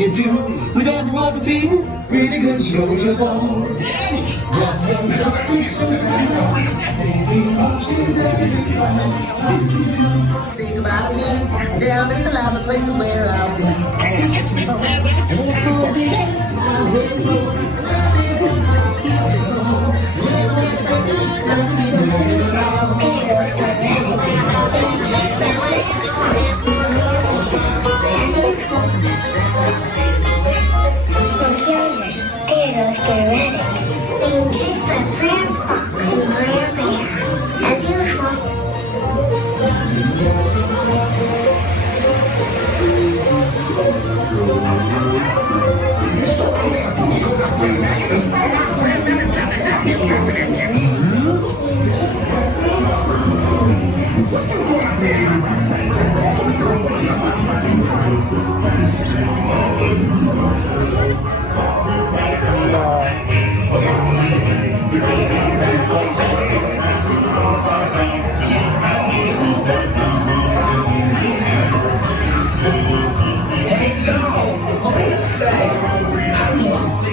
can do with everyone repeating really good shows you go. What from top to sleep and rock, baby, she's sing about me down in the lava places where I'll be. There goes Br'er Rabbit, being chased by Br'er Fox and Br'er Bear, as usual.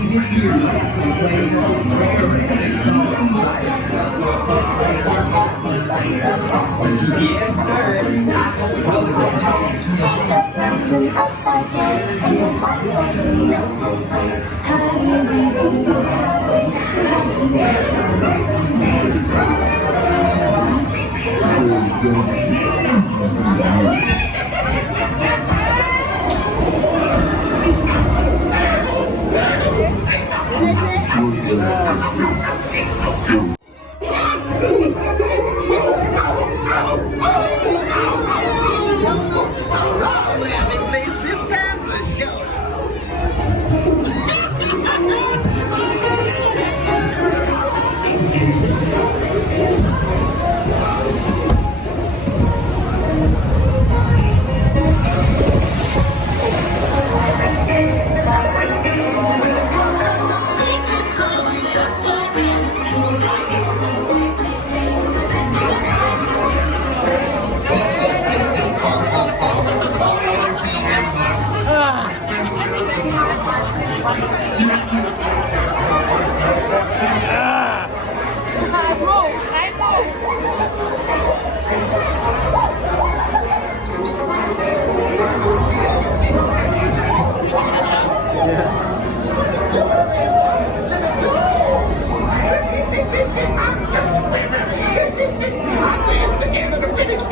This year, playing South and Br'er Rabbit. Yes, sir. I hope well to go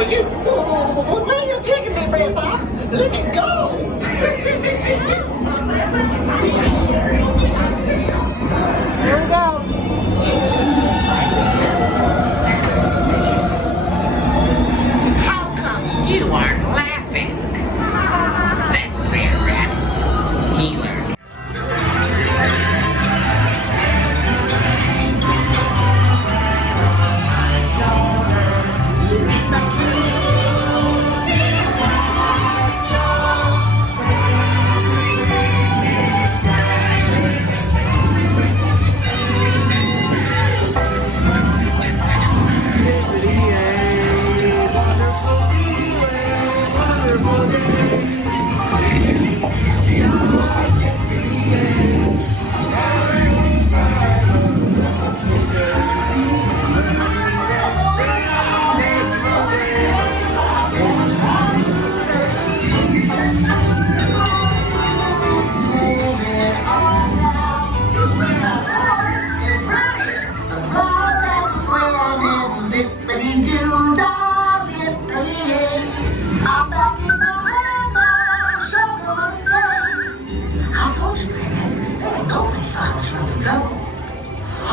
Where are you taking me, Br'er Fox? Let me go! Here we go. How come you aren't laughing? That Br'er Rabbit, he learned.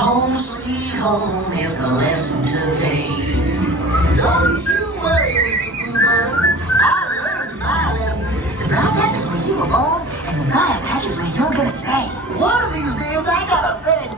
Home sweet home is the lesson today. Don't you worry, Mr. Bluebird. I learned my lesson. The brown pack is where you were born, and the black pack is where you're gonna stay. One of these days, I gotta